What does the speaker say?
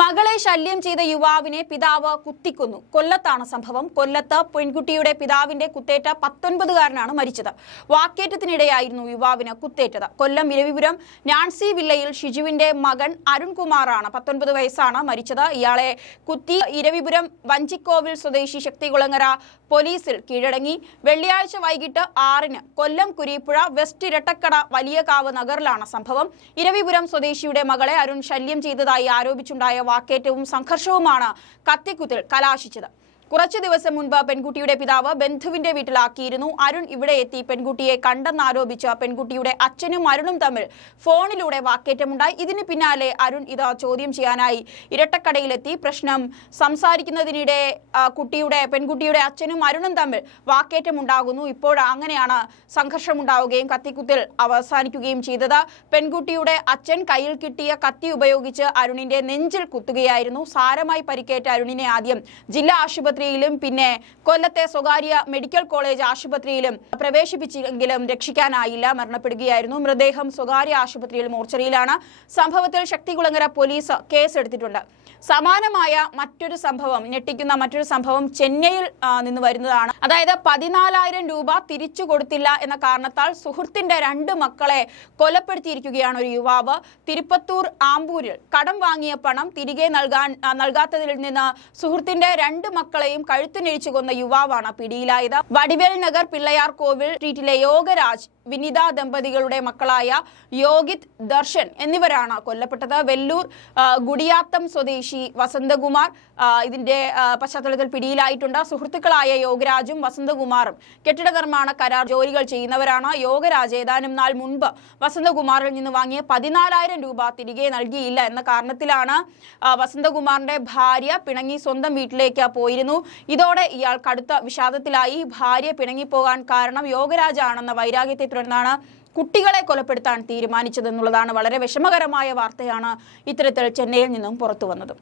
മകളെ ശല്യം ചെയ്ത യുവാവിനെ പിതാവ് കുത്തിക്കൊന്നു. കൊല്ലത്താണ് സംഭവം. കൊല്ലത്ത് പെൺകുട്ടിയുടെ പിതാവിന്റെ കുത്തേറ്റ 19-കാരനാണ് മരിച്ചത്. വാക്കേറ്റത്തിനിടെയായിരുന്നു യുവാവിന് കുത്തേറ്റത്. കൊല്ലം ഇരവിപുരം നാൻസി വില്ലയിൽ ഷിജുവിന്റെ മകൻ അരുൺകുമാറാണ്. 19 വയസ്സാണ് മരിച്ചത്. ഇയാളെ കുത്തി ഇരവിപുരം വഞ്ചിക്കോവിൽ സ്വദേശി ശക്തികുളങ്ങര പോലീസിൽ കീഴടങ്ങി. വെള്ളിയാഴ്ച വൈകിട്ട് 6-ന് കൊല്ലം കുരീപ്പുഴ വെസ്റ്റ് ഇരട്ടക്കട വലിയകാവ് നഗറിലാണ് സംഭവം. ഇരവിപുരം സ്വദേശിയുടെ മകളെ അരുൺ ശല്യം ചെയ്തതായി ആരോപിച്ചുണ്ടായ വാക്കേറ്റവും സംഘർഷവുമാണ് കത്തിക്കുത്തിൽ കലാശിച്ചത്. കുറച്ചു ദിവസം മുൻപ് പെൺകുട്ടിയുടെ പിതാവ് ബന്ധുവിന്റെ വീട്ടിലാക്കിയിരുന്നു. അരുൺ ഇവിടെ എത്തി പെൺകുട്ടിയെ കണ്ടെന്നാരോപിച്ച് പെൺകുട്ടിയുടെ അച്ഛനും അരുണും തമ്മിൽ ഫോണിലൂടെ വാക്കേറ്റമുണ്ടായി. ഇതിന് പിന്നാലെ അരുൺ ഇത് ചോദ്യം ചെയ്യാനായി ഇരട്ടക്കടയിലെത്തി. പ്രശ്നം സംസാരിക്കുന്നതിനിടെ പെൺകുട്ടിയുടെ അച്ഛനും അരുണും തമ്മിൽ വാക്കേറ്റമുണ്ടാകുന്നു. ഇപ്പോൾ അങ്ങനെയാണ് സംഘർഷമുണ്ടാവുകയും കത്തിക്കുത്തിൽ അവസാനിക്കുകയും ചെയ്തത്. പെൺകുട്ടിയുടെ അച്ഛൻ കയ്യിൽ കിട്ടിയ കത്തി ഉപയോഗിച്ച് അരുണിന്റെ നെഞ്ചിൽ കുത്തുകയായിരുന്നു. സാരമായി പരിക്കേറ്റ അരുണിനെ ആദ്യം ജില്ലാ ആശുപത്രിയിലും പിന്നെ കൊല്ലത്തെ സ്വകാര്യ മെഡിക്കൽ കോളേജ് ആശുപത്രിയിലും പ്രവേശിപ്പിച്ചെങ്കിലും രക്ഷിക്കാനായില്ല. മരണപ്പെടുകയായിരുന്നു. മൃതദേഹം സ്വകാര്യ ആശുപത്രിയിൽ മോർച്ചറിയിലാണ്. സംഭവത്തിൽ ശക്തികുളങ്ങര പോലീസ് കേസെടുത്തിട്ടുണ്ട്. സമാനമായ ഞെട്ടിക്കുന്ന മറ്റൊരു സംഭവം ചെന്നൈയിൽ നിന്ന് വരുന്നതാണ്. അതായത് 14,000 രൂപ തിരിച്ചു കൊടുത്തില്ല എന്ന കാരണത്താൽ സുഹൃത്തിന്റെ 2 മക്കളെ കൊലപ്പെടുത്തിയിരിക്കുകയാണ് ഒരു യുവാവ്. തിരുപ്പത്തൂർ ആമ്പൂരിൽ കടം വാങ്ങിയ പണം തിരികെ നൽകാത്തതിൽ നിന്ന് സുഹൃത്തിന്റെ 2 മക്കളെയും കഴുത്തിനഴിച്ചു കൊന്ന യുവാവാണ് പിടിയിലായത്. വടിവേൽ നഗർ പിള്ളയാർ കോവിൽ സ്ട്രീറ്റിലെ യോഗരാജ് വിനിത ദമ്പതികളുടെ മക്കളായ യോഗിത്, ദർശൻ എന്നിവരാണ് കൊല്ലപ്പെട്ടത്. വെല്ലൂർ ഗുഡിയാത്തം സ്വദേശി വസന്തകുമാർ ഇതിന്റെ പശ്ചാത്തലത്തിൽ പിടിയിലായിട്ടുണ്ട്. സുഹൃത്തുക്കളായ യോഗരാജും വസന്തകുമാറും കെട്ടിട നിർമ്മാണ കരാർ ജോലികൾ ചെയ്യുന്നവരാണ്. യോഗരാജ് ഏതാനും നാൾ മുൻപ് വസന്തകുമാറിൽ നിന്ന് വാങ്ങിയ 14,000 രൂപ തിരികെ നൽകിയില്ല എന്ന കാരണത്തിലാണ് വസന്തകുമാറിന്റെ ഭാര്യ പിണങ്ങി സ്വന്തം വീട്ടിലേക്ക് പോയിരുന്നു. ഇതോടെ ഇയാൾ കടുത്ത വിഷാദത്തിലായി. ഭാര്യ പിണങ്ങിപ്പോകാൻ കാരണം യോഗരാജാണെന്ന വൈരാഗ്യത്തെ തുടർന്നാണ് കുട്ടികളെ കൊലപ്പെടുത്താൻ തീരുമാനിച്ചതെന്നുള്ളതാണ്. വളരെ വിഷമകരമായ വാർത്തയാണ് ഇത്തരത്തിൽ ചെന്നൈയിൽ നിന്നും പുറത്തു വന്നത്.